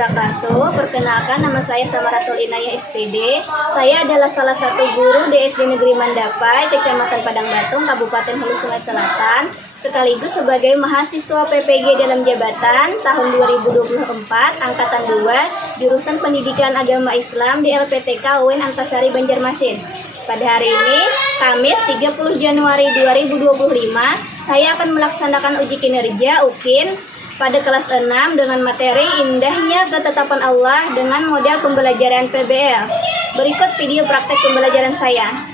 wabarakatuh. Perkenalkan, nama saya Samaratul Inayah SPD. Saya adalah salah satu guru di SD Negeri Mandapai, Kecamatan Padang Batung, Kabupaten Hulu Sungai Selatan, sekaligus sebagai mahasiswa PPG dalam jabatan tahun 2024, Angkatan 2, jurusan Pendidikan Agama Islam di LPTK UIN Antasari Banjarmasin. Pada hari ini, Kamis 30 Januari 2025, saya akan melaksanakan uji kinerja UKIN pada kelas 6 dengan materi Indahnya Ketetapan Allah dengan model pembelajaran PBL. Berikut video praktek pembelajaran saya.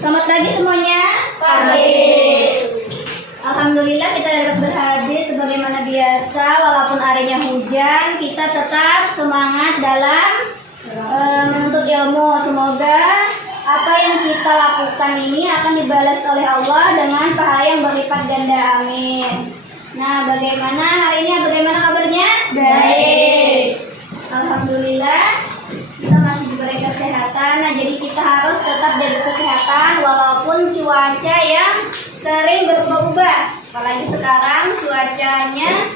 Selamat pagi semuanya. Pagi. Alhamdulillah kita dapat berhadir sebagaimana biasa, walaupun harinya hujan, kita tetap semangat dalam menuntut ilmu. Semoga apa yang kita lakukan ini akan dibalas oleh Allah dengan pahala yang berlipat ganda. Amin. Nah, bagaimana hari ini? Bagaimana kabarnya? Baik. Alhamdulillah. Kita masih diberi kesehatan, nah jadi kita harus tetap jaga kesehatan walaupun cuaca yang sering berubah-ubah. Apalagi sekarang cuacanya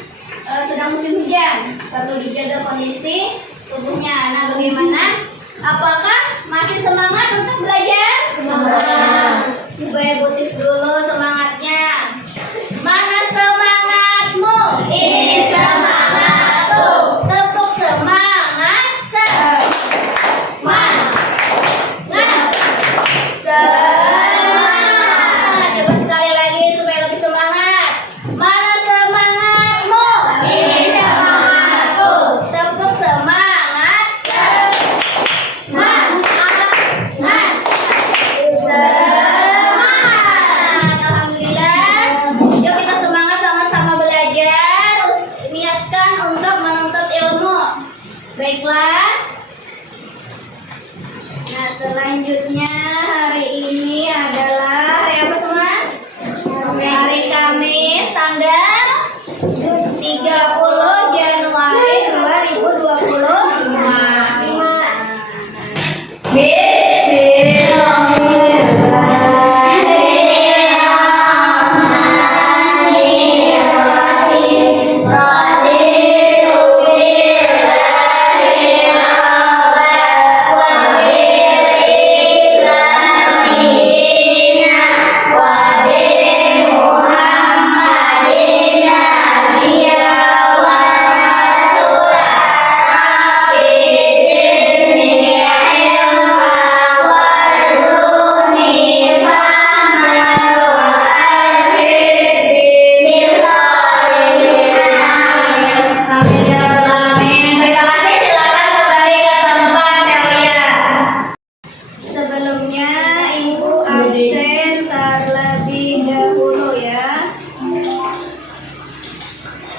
sedang musim hujan, perlu dijaga kondisi tubuhnya. Nah, bagaimana? Apakah masih semangat untuk belajar? Semangat. Coba Ibu tes dulu semangatnya. Mana semangatmu? Ini semangatku. Tepuk semangat. Coba sekali lagi supaya lebih semangat. Mana semangatmu? Ini semangatku. Tepuk semangat. Semangat. Alhamdulillah. Yuk kita semangat sama-sama belajar. Niatkan untuk menuntut ilmu. Baiklah. Nah, selanjutnya hari ini adalah hari apa semua? Hari Kamis tanggal 30 Januari 2025.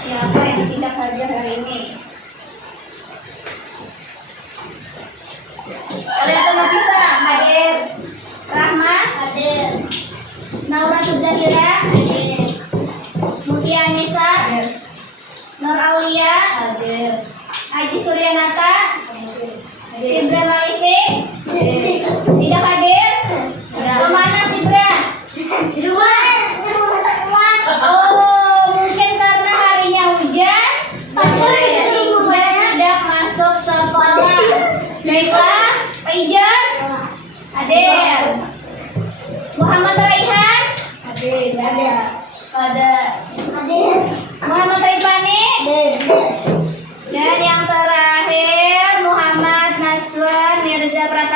Siapa yang tidak hadir hari ini? Kalian Nafisa? Hadir. Rahma? Hadir. Naura Zahira? Hadir. Mutia Nisa? Hadir. Nur Aulia? Hadir. Aji Suryanata? Hadir. Sibra Malisi? Hadir. Tidak hadir? Kemana Sibra? Di rumah? Oh, mungkin karena harinya hujan, tidak masuk sekolah. Baiklah, Pak Ijan, hadir. Muhammad Raihan, hadir. Ada. Muhammad Rifani, dan yang terakhir Muhammad Naswan Mirza Pratama.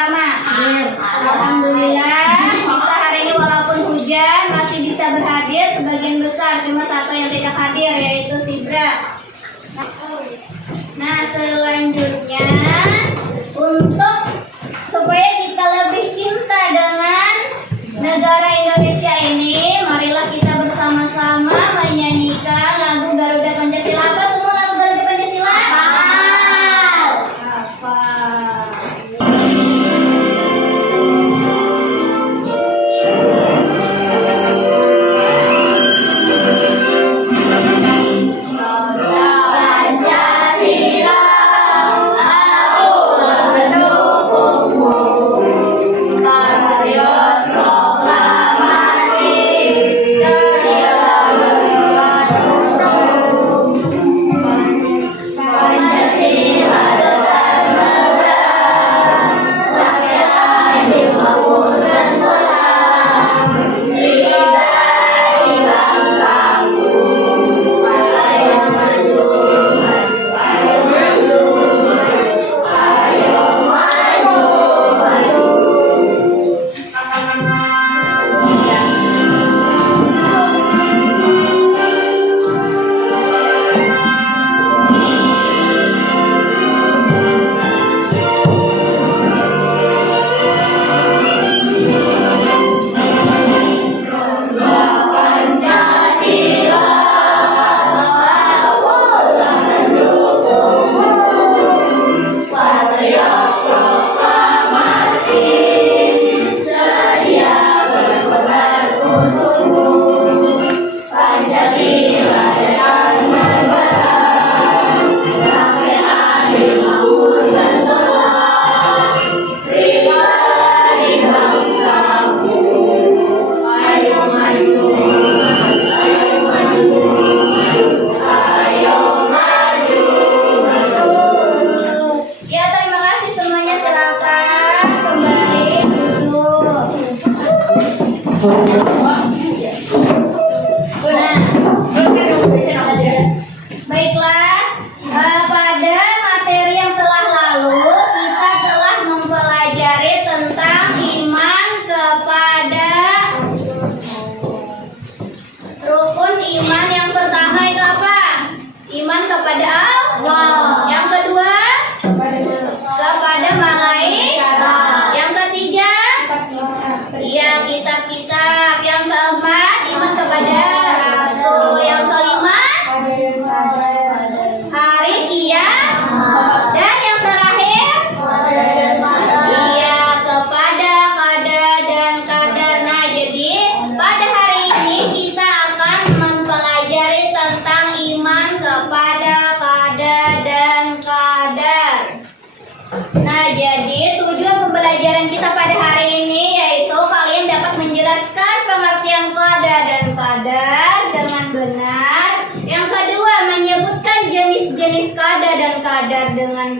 Alhamdulillah kita hari ini walaupun hujan masih bisa berhadir sebagian besar, cuma satu yang tidak hadir yaitu Sibra. Nah selanjutnya untuk supaya kita lebih cinta dengan negara Indonesia ini, marilah kita bersama-sama menyanyikan lagu Garuda Pancasila. Apa semua lagu Garuda Pancasila? Baiklah, pada materi yang telah lalu kita telah mempelajari tentang iman kepada rukun iman. Yang pertama itu apa? Iman kepada Allah. Yang kedua, kepada malaikat. Yang ketiga, ya kitab-kitab. Yang keempat, iman kepada Rasul. Yang kelima, hari kiamat. Dan yang terakhir, iya kepada qadar dan qadar. Nah, jadi pada hari ini kita akan mempelajari tentang iman kepada qadar dan qadar. Nah, jadi tujuan pembelajaran kita pada hari ini yaitu kalian dapat menjelaskan pengertian qadar dan qadar dengan benar. Yang kedua, menyebutkan jenis-jenis qadar dan qadar dengan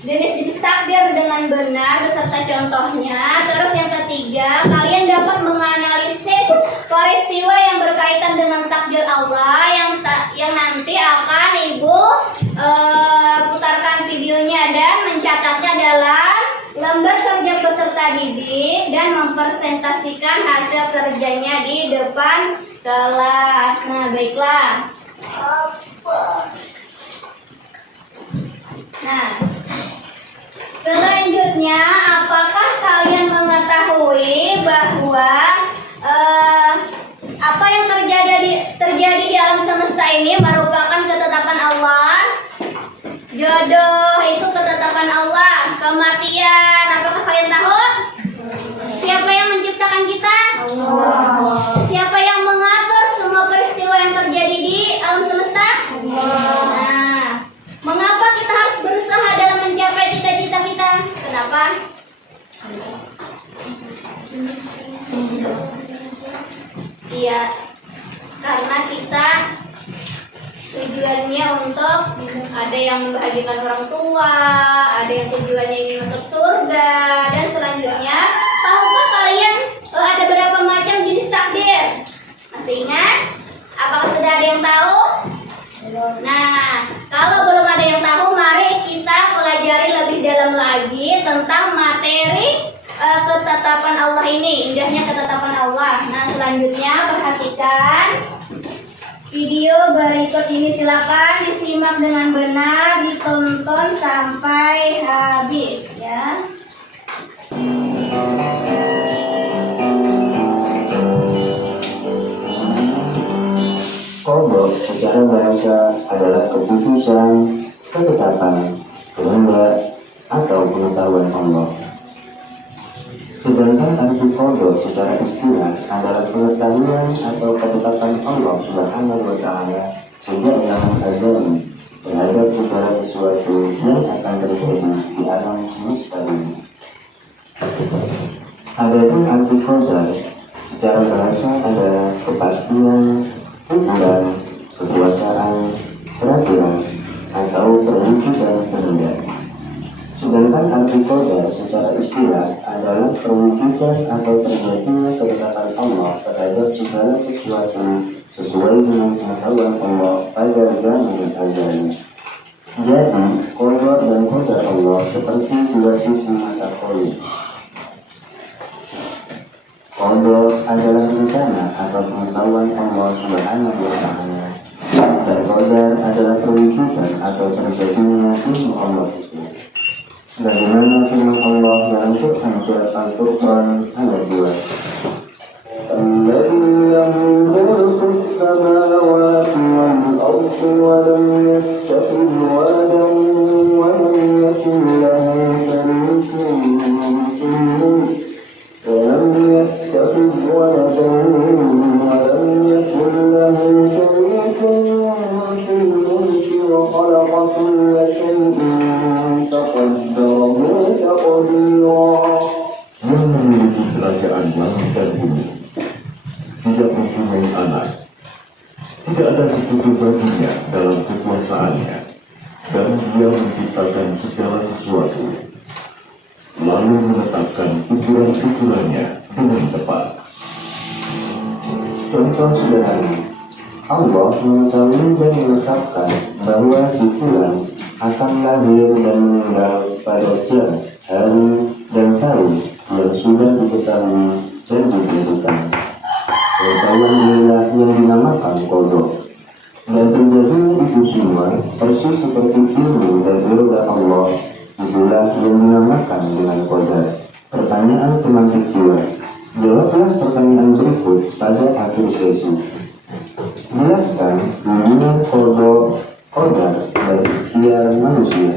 jenis-jenis takdir dengan benar beserta contohnya. Terus yang ketiga, kalian dapat menganalisis peristiwa yang berkaitan dengan takdir Allah yang nanti akan Ibu putarkan videonya dan mencatatnya dalam lembar kerja peserta didik dan mempresentasikan hasil kerjanya di depan kelas. Nah, baiklah. Nah, selanjutnya, apakah kalian mengetahui bahwa apa yang terjadi di alam semesta ini merupakan ketetapan Allah? Jodoh itu ketetapan Allah. Kematian, apakah kalian tahu? Siapa yang menciptakan kita? Allah. Siapa yang mengatur semua peristiwa yang terjadi di alam semesta? Allah. Nah, mengapa kita harus berusaha dalam mencapai cita-cita kita? Kenapa? Iya, karena kita tujuannya untuk ada yang membahagiakan orang tua, ada yang tujuannya ingin masuk surga, dan selanjutnya, tahukah kalian ada berapa macam jenis takdir? Masih ingat? Apakah sudah ada yang tahu? Nah, kalau belum ada yang tahu, mari kita pelajari lebih dalam lagi tentang materi ketetapan ketetapan Allah ini, indahnya ketetapan Allah. Nah, selanjutnya perhatikan video berikut ini, silakan disimak dengan benar, ditonton sampai habis ya. Qadha secara bahasa adalah keputusan, ketetapan, kehendak, atau pengetahuan Allah. Sedangkan arti qadha secara istilah adalah pengetahuan atau ketetapan Allah Subhanahu wa Ta'ala sejak zaman azali terhadap segala sesuatu yang akan terjadi di alam semesta ini. Adapun arti qadha secara bahasa adalah kepastian, ukuran, kekuasaan, peraturan, atau perwujudan kehendak. Sedangkan arti qadar secara istilah adalah perwujudan atau terjadinya ketetapan Allah terhadap segala sesuatu sesuai dengan pengetahuan Allah pada zaman azali. Jadi, qadar dan qadar Allah seperti dua sisi mata koin. Qadar adalah rencana atau pengetahuan Allah Subhanahu wa Ta'ala, dan qadar adalah perwujudan atau terjadinya ilmu Allah itu. Sebagaimana firman Allah dalam Quran surat Al-Furqan ayat 2. Alladzi yamliku as-samawati wal-ardh wa lam yattakhidh waladan wa lam yakul lahu sharikun ولم يتخذ ولدا ولم يكن له شريك في الملك وخلق كل شيء فقدره تقديرا. Yang memiliki kerajaan langit dan bumi, tidak mempunyai anak, tidak ada sekutu baginya dalam kekuasaannya, dan dia menciptakan segala sesuatu, lalu menetapkan ukuran-ukurannya dengan tepat. Contoh sederhana, Allah mengetahui dan menetapkan bahwa si fulan akan lahir dan meninggal pada jam, hari, dan tahun yang sudah diketahui dan ditentukan. Pengetahuan inilah yang dinamakan qadha. Dan terjadinya itu semua persis seperti ilmu dan irada Allah, itulah yang dinamakan dengan qadar. Pertanyaan pemantik 2. Jawablah pertanyaan berikut pada akhir sesi. Jelaskan hubungan qadar dan ikhtiar manusia.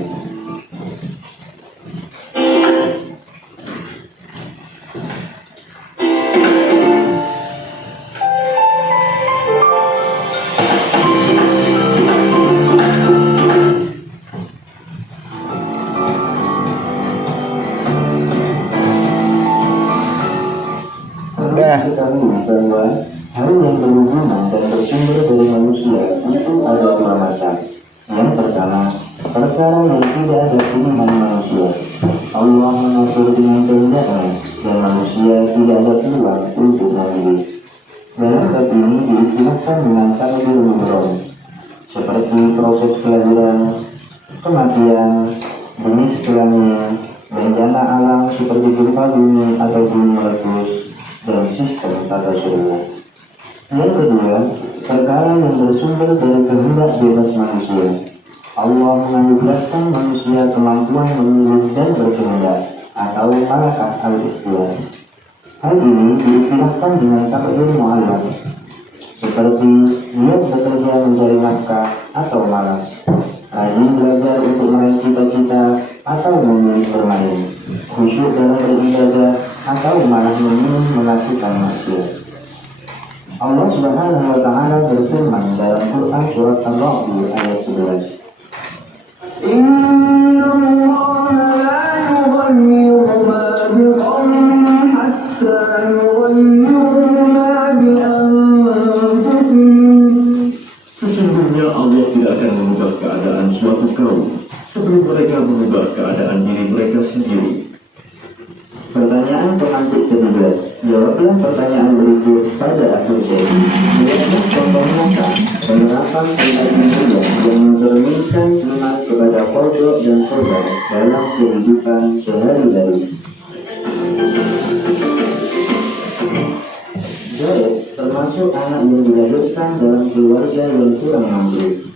Ketahui bahwa hal yang berhubungan dan bersumber dari manusia itu ada dua macam. Yang pertama, perkara yang tidak ada pilihan manusia. Allah mengatur dengan kehendaknya dan manusia tidak ada peluang untuk memilih. Dalam bab ini diistilahkan dengan takdir mudhar, seperti proses kelahiran, kematian, jenis kelamin, bencana alam seperti gempa bumi atau bumi meletus, dan sistem tata surya. Yang kedua, perkara yang bersumber dari kehendak bebas manusia. Allah menganugerahkan manusia kemampuan memilih dan berkehendak atau malakah al-ikhtiyar. Hal ini diistilahkan dengan takdir mu'allaq, seperti niat bekerja mencari nafkah atau malas, rajin belajar untuk meraih cita-cita atau memilih bermain, khusyuk dalam beribadah atau malah memilih melakukan maksiat. Allah Subhanahu wa Ta'ala berfirman dalam Quran surat Al-Ra'd ayat 11. Inna Allah la yughayyiru ma biqawmin hatta yughayyiru ma bi anfusihim. Sesungguhnya Allah tidak akan mengubah keadaan suatu kaum sebelum mereka mengubah keadaan diri mereka sendiri. Pertanyaan pemantik ketiga. Jawablah pertanyaan berikut pada akhir sesi. Jelaskan contoh nyata penerapan kaidah mulia yang mencerminkan iman kepada qadha dan qadar dalam kehidupan sehari-hari. Zaid termasuk anak yang dilahirkan dalam keluarga yang kurang mampu.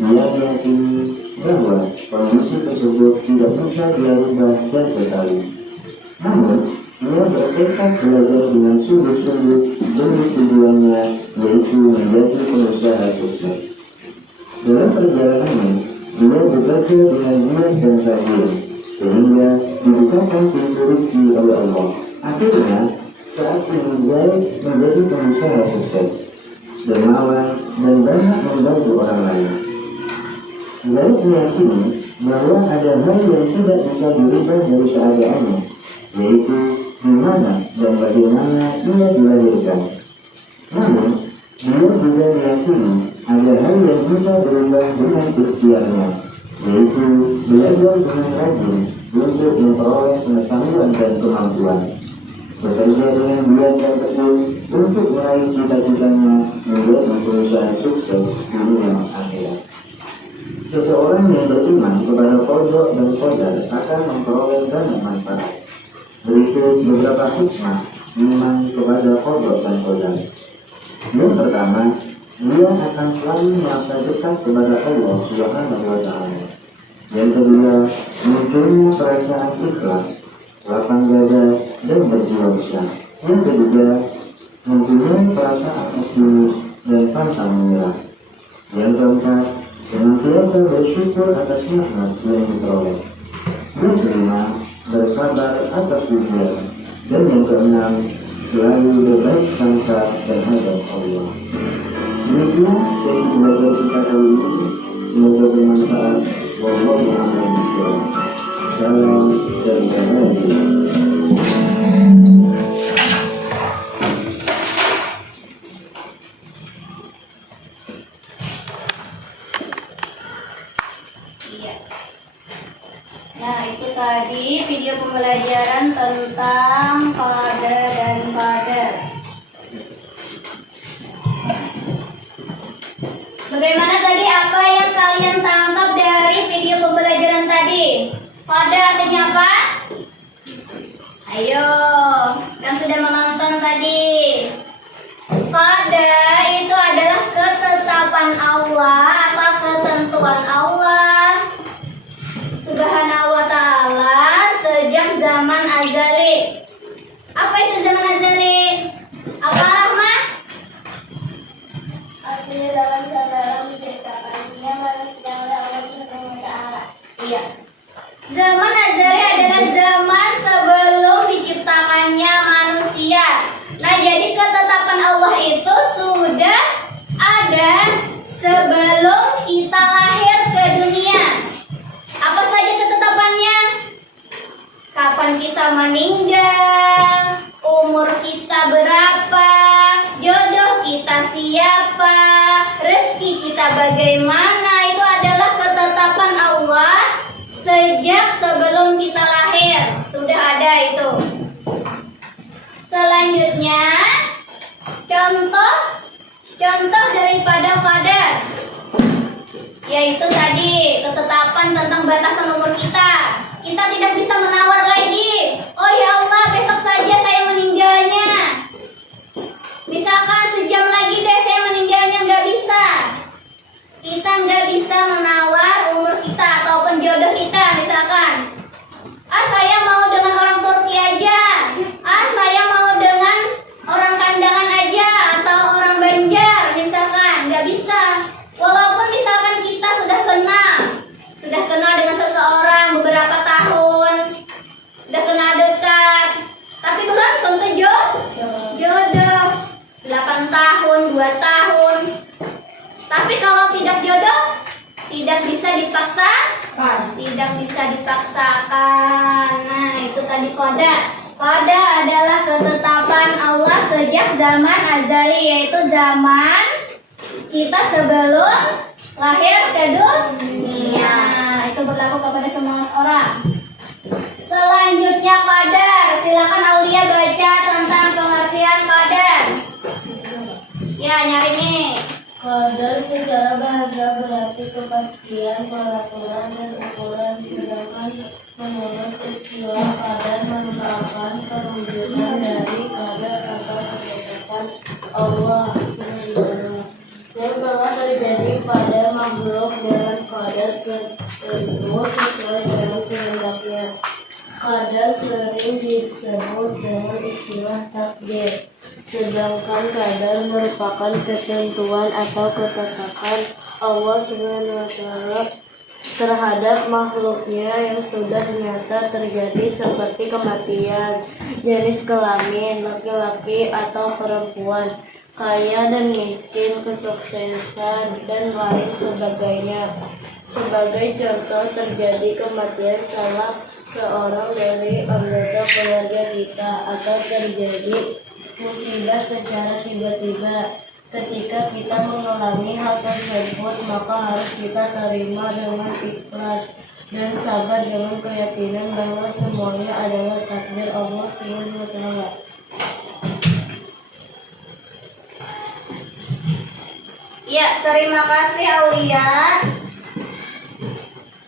Dia meyakini bahwa kondisi tersebut tidak bisa dia rubah dan sesali. Namun, dia bertekad belajar dengan sungguh-sungguh demi tujuannya, yaitu menjadi pengusaha sukses. Dalam perjalanannya, dia bekerja dengan niat dan rajin, sehingga dibukakan pintu rezeki oleh Allah. Akhirnya, saat ini Zaid menjadi pengusaha sukses, dermawan, dan banyak membantu orang lain. Zaid meyakini bahwa ada hal yang tidak bisa dirubah dari keadaannya, yaitu di mana dan bagaimana ia dilahirkan. Namun, dia juga meyakini ada hal yang bisa berubah dengan ikhtiarnya, yaitu belajar dengan rajin untuk memperoleh pengetahuan dan kemampuan. Bekerja dengan giat dan tekun untuk meraih cita-citanya menjadi pengusaha sukses dunia akhirat. Seseorang yang beriman kepada qada dan qadar akan memperoleh banyak manfaat. Berikut beberapa hikmah iman kepada qada dan qadar. Yang pertama, dia akan selalu merasa dekat kepada Allah Subhanahu wa Ta'ala. Yang kedua, munculnya perasaan ikhlas, lapang dada, dan berjiwa besar. Yang ketiga, mempunyai perasaan optimis dan pantang menyerah. Yang keempat, senantiasa bersyukur atas nikmat yang diperoleh. Yang kelima, bersabar atas ujian. Dan yang keenam, selalu berbaik sangka terhadap Allah. Demikian sesi belajar kita kali ini. Semoga bermanfaat. Wallahu a'lam bishawab. Salam dari bahagia. Nah, itu tadi video pembelajaran tentang qada dan qadar. Bagaimana tadi, apa yang kalian tangkap dari video pembelajaran tadi? Qada artinya apa? Ayo, yang sudah menonton tadi. Qada itu adalah ketetapan Allah atau ketentuan Allah Subhanahu wa Ta'ala sejak zaman azali. Apa itu zaman azali? Apa, Rahmah? Artinya dalam sejarah menciptakannya manusia oleh Allah Subhanahu wa Ta'ala. Iya. Zaman azali adalah zaman sebelum diciptakannya manusia. Nah, jadi ketetapan Allah itu sudah ada sebelum kita lahir ke dunia. Apa saja ketetapannya? Kapan kita meninggal, umur kita berapa, jodoh kita siapa, rezeki kita bagaimana, itu adalah ketetapan Allah sejak sebelum kita lahir. Sudah ada itu. Selanjutnya, contoh daripada qadar, yaitu tadi ketetapan tentang batasan umur kita. Kita tidak bisa menawar lagi. Oh ya Allah, besok saja saya meninggalnya. Misalkan sejam lagi deh saya meninggalnya, nggak bisa. Kita nggak bisa menawar umur kita ataupun jodoh kita. Misalkan, saya mau dengan orang Turki aja. Saya mau dengan orang Kandangan aja atau orang Banjar. Misalkan, nggak bisa. Walaupun misalkan kita sudah kenal dengan seseorang beberapa tahun, sudah kenal dekat, tapi belum tentu jodoh 8 tahun, 2 tahun. Tapi kalau tidak jodoh, tidak bisa dipaksakan. Nah, itu tadi qada. Qada adalah ketetapan Allah sejak zaman azali, yaitu zaman kita sebelum lahir ke dunia. Itu berlaku kepada semua orang. Selanjutnya qadar. Silakan Aulia baca tentang pengertian qadar. Ya, nyari nih. Qadar secara bahasa berarti kepastian, peraturan, dan ukuran. Sedangkan menurut istilah qadar merupakan perwujudan dari qadar atau ketetapan Allah SWT yang telah terjadi pada makhluk dengan kadar tertentu sesuai dengan kehendaknya. Kadar sering disebut dengan istilah takdir, sedangkan kadar merupakan ketentuan atau ketetapan Allah SWT terhadap makhluknya yang sudah nyata terjadi, seperti kematian, jenis kelamin, laki-laki atau perempuan, kaya dan miskin, kesuksesan, dan lain sebagainya. Sebagai contoh, terjadi kematian salah seorang dari anggota keluarga kita, atau terjadi musibah secara tiba-tiba. Ketika kita mengalami hal tersebut, maka harus kita terima dengan ikhlas dan sabar dengan keyakinan bahwa semuanya adalah takdir Allah SWT. Ya, terima kasih Aulia.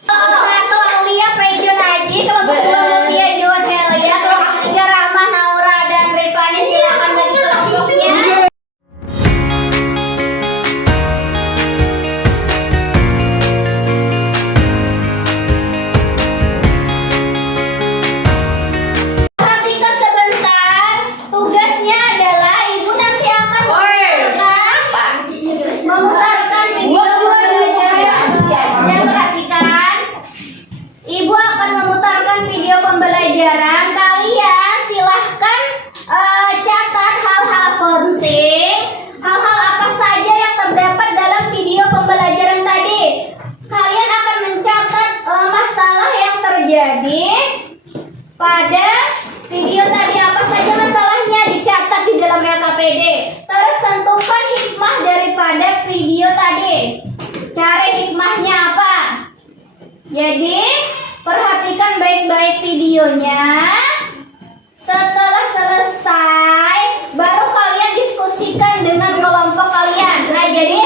Satu Aulia, Pejo Naji, kelompok dua Mutia, Joan Helia, kelompok tiga Rama, Naura, dan Rifani. Silakan bagi kelompoknya. Perhatikan sebentar, tugasnya adalah ibu nanti akan memutarkan video pembelajaran. Dan perhatikan, ibu akan memutarkan video pembelajaran. Kalian silahkan catat hal-hal penting, hal-hal apa saja yang terdapat dalam video pembelajaran tadi. Kalian akan mencatat masalah yang terjadi pada video tadi, apa saja masalahnya dicatat di dalam LKPD. Terus tentukan hikmah daripada video tadi. Cari hikmahnya apa? Jadi perhatikan baik-baik videonya. Setelah selesai, baru kalian diskusikan dengan kelompok kalian. Nah, jadi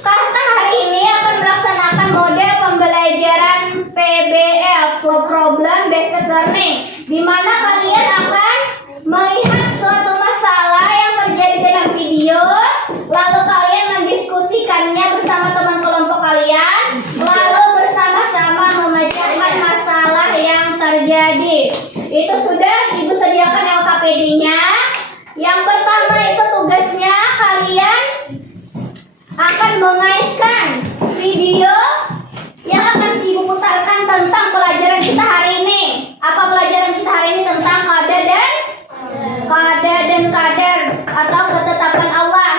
karena hari ini akan melaksanakan model pembelajaran PBL, Problem Based Learning, di mana kalian akan melihat suatu masalah yang terjadi dalam video, lalu kalian mendiskusikannya bersama teman kelompok kalian, lalu bersama-sama memecahkan masalah yang terjadi. Itu sudah ibu sediakan LKPD-nya. Yang pertama itu tugasnya kalian akan mengaitkan video yang akan ibu putarkan tentang pelajaran kita hari ini. Apa pelajaran kita hari ini? Tentang kadar atau ketetapan Allah.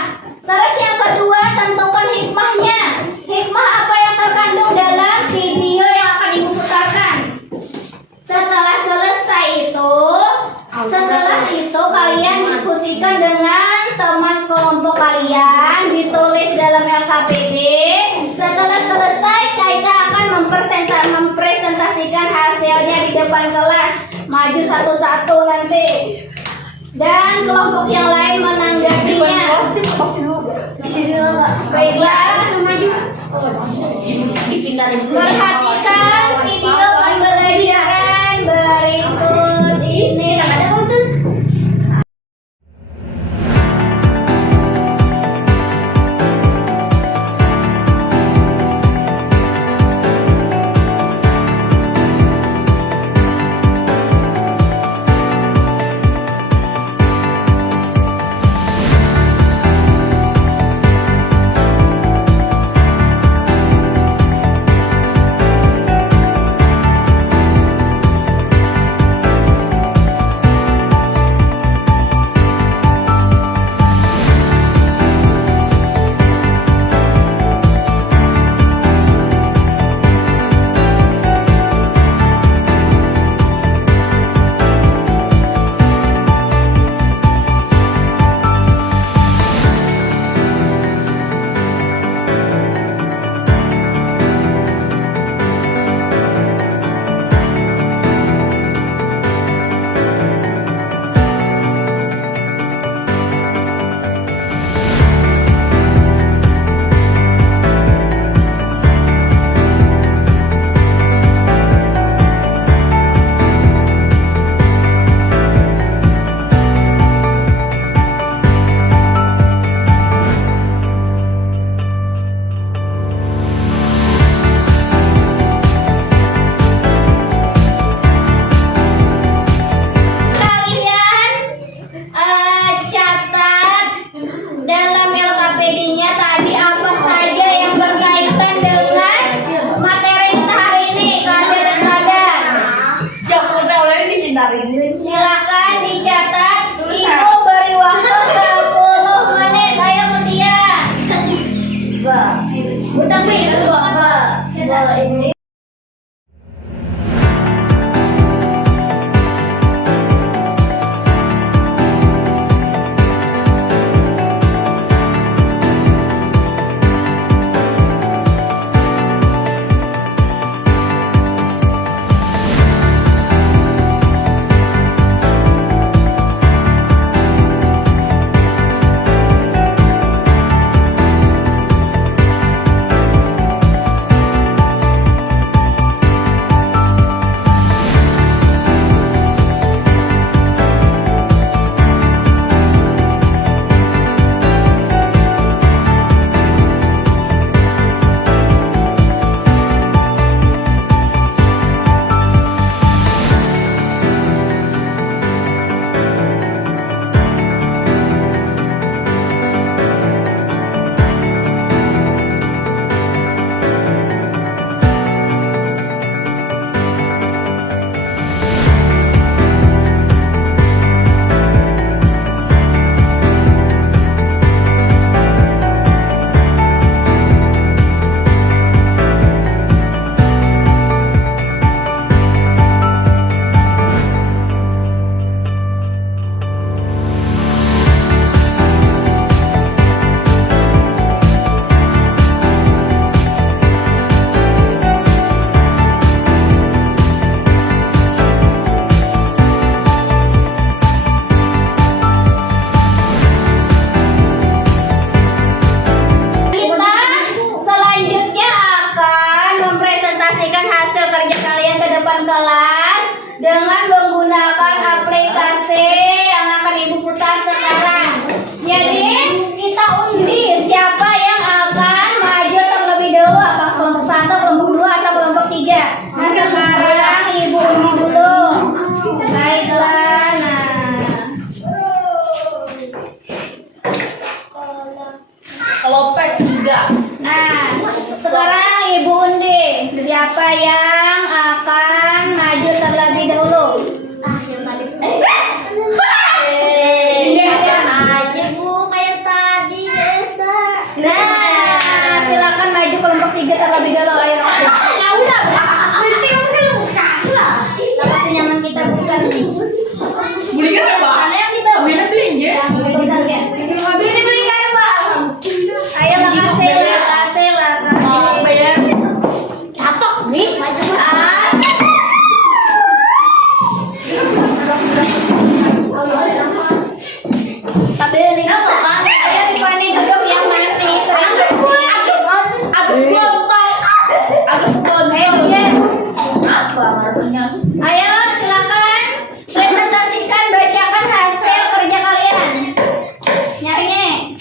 Terus yang kedua, tentukan hikmahnya. Hikmah apa yang terkandung dalam video yang akan ibu putarkan. Setelah itu kalian diskusikan dengan teman kelompok kalian, ditulis dalam LKPD. Setelah selesai, kita akan mempresentasikan hasilnya di depan kelas. Maju satu-satu nanti. Dan kelompok yang lain menanggapinya. Baiklah, perhatikan video pembelajaran berikut ini. itu apa? Ini selanjutnya akan mempresentasikan hasil kerja kalian ke depan kelas dengan menggunakan aplikasi yang akan Ibu putar sekarang. Jadi kita undi siapa yang akan maju terlebih dahulu, apa kelompok 1, kelompok 2, atau kelompok 3. Nah sekarang Ibu undi dulu. Baiklah, kelompok 3. nah sekarang Ibu undi siapa yang akan maju terlebih dahulu. Ini aja Bu kayak tadi biasa. Nah, silakan maju kelompok 3 terlebih dahulu. Ayo. Ya udah, nanti mungkin lu satu lah. Lokasi nyaman kita bukan nih. Belikan apa? Yang di bawah. Ambil belanja. Ini belikan Pak. Ayo lokasi. Mau bayar? Apa? Nih. Tapi ini apa kan? Ayo Rifani duduk yang manis. Agus Bontol. Agus Bontol. Apa artinya? Ayo silakan presentasikan, bacakan hasil kerja kalian. Nyarinya.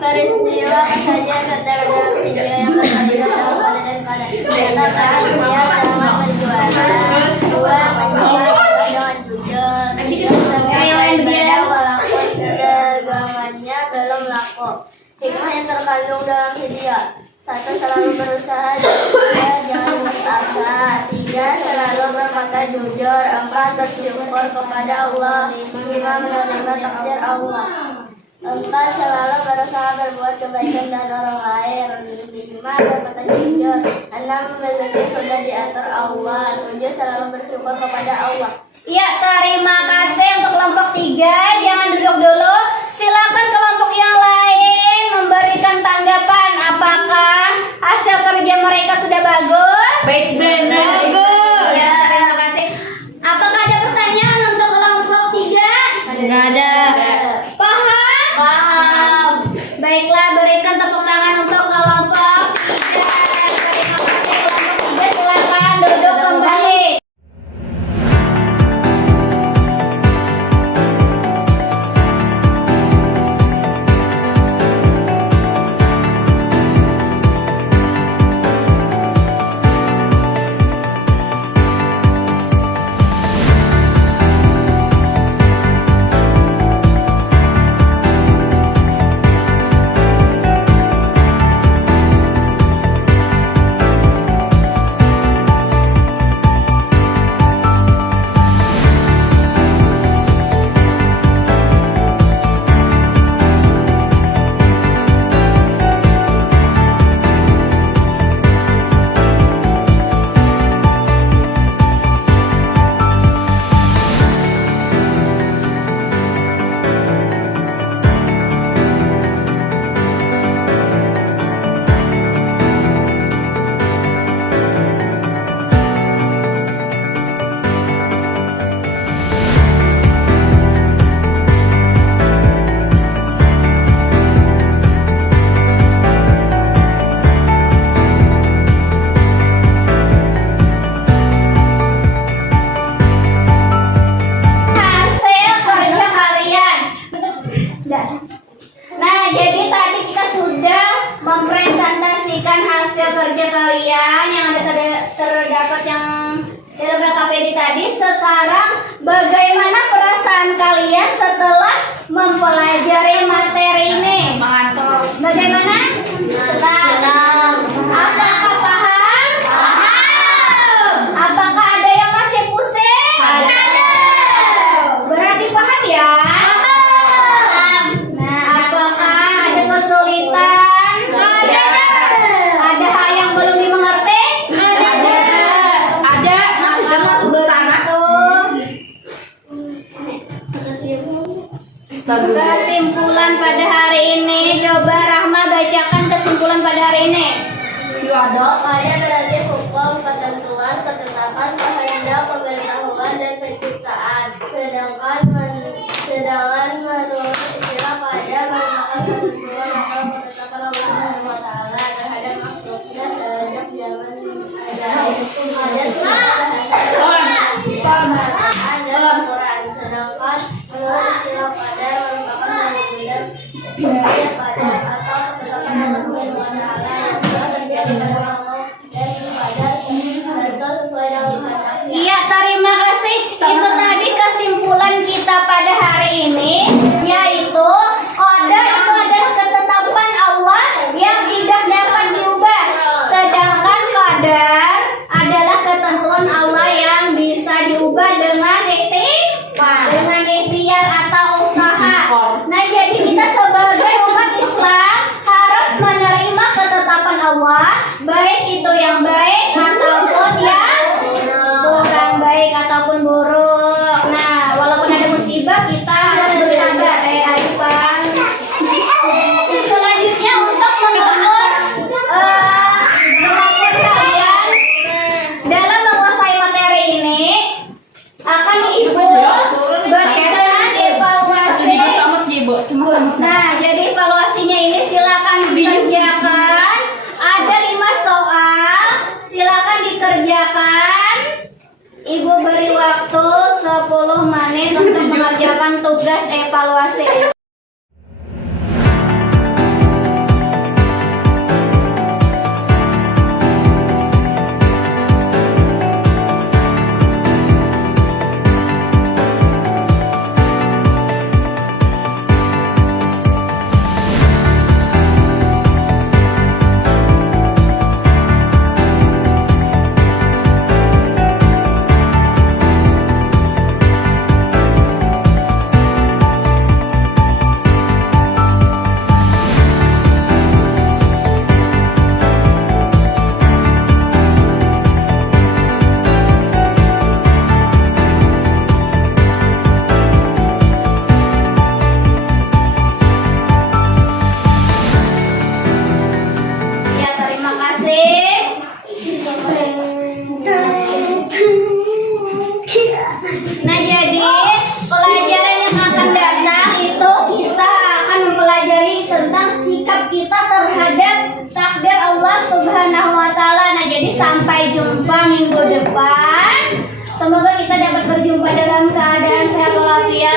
Peristiwa apa saja terdapat dalam video yang terjadi dalam pada dan ternyata dia sangat berjuara. Dua menjual dengan jujur. Dengan berbeda walaupun kedagangannya belum laku. Hikmah yang terkandung dalam video. 1. Selalu berusaha. 2. Jangan putus asa. 3. Selalu berkata jujur. 4. Bersyukur kepada Allah. 5. Menerima takdir Allah. 4. Selalu berusaha berbuat kebaikan dan orang lain. 5. Berkata jujur. 6. Rezeki sudah diatur Allah. 7. Selalu bersyukur kepada Allah. Ya, terima kasih untuk kelompok 3. Jangan duduk dulu. Silakan kelompok yang lain memberikan tanggapan. Apakah hasil kerja mereka sudah bagus? Baik benar. Ya, terima kasih. Apakah ada pertanyaan untuk kelompok 3? Enggak ada. Paham? Paham. Baiklah, berikan tepuk tangan untuk kelompok 3. Terima kasih kelompok 3. Silakan duduk kembali. ensiklopedia tadi. Sekarang bagaimana perasaan kalian setelah mempelajari materi ini? Bagaimana? Senang. Apakah paham? Paham. Apakah ada yang masih pusing? Ada. Berarti paham ya? Paham. Nah, apakah ada kesulitan? Ada. Ada hal yang belum dimengerti? Ada. Ada. Kesimpulan pada hari ini, coba Rahma bacakan kesimpulan pada hari ini. Pada berarti hukum, ketentuan, ketetapan, kehendak, pengetahuan, dan penciptaan. Sedangkan menurut istilah pada merupakan ketentuan atau ketetapan Allah Subhanahu wa Ta'ala terhadap makhluknya sejak zaman ada dalam Quran. Sedangkan menurut istilah pada merupakan ketentuan pada atau ketetapan Allah Subhanahu wa Ta'ala yang telah terjadi pada makhluk dan pada dan sesuai dengan kehendaknya. Iya, terima kasih. Itu tadi kesimpulan kita pada hari ini, yaitu qadar itu adalah ketetapan Allah yang tidak dapat diubah. Sedangkan qadar adalah ketentuan Allah yang bisa diubah dengan ikhtiar atau usaha. Nah, jadi kita sebagai umat Islam harus menerima ketetapan Allah, baik itu yang baik ataupun yang kurang baik ataupun buruk. Nah, walaupun ada musibah kita harus bersabar. Arifan. Selanjutnya untuk mengukur kalian dalam menguasai materi ini, akan Ibu berikan evaluasi. Nah, jadi evaluasinya ini silakan dikerjakan. Ada 5 soal, silakan dikerjakan. Ibu beri waktu 10 menit untuk mengerjakan tugas evaluasi. Ya, terima kasih. Nah, jadi pelajaran yang akan datang itu kita akan mempelajari tentang sikap kita terhadap takdir Allah Subhanahu wa Ta'ala. Nah, jadi sampai jumpa minggu depan. Semoga kita dapat berjumpa dalam keadaan sehat walafiat.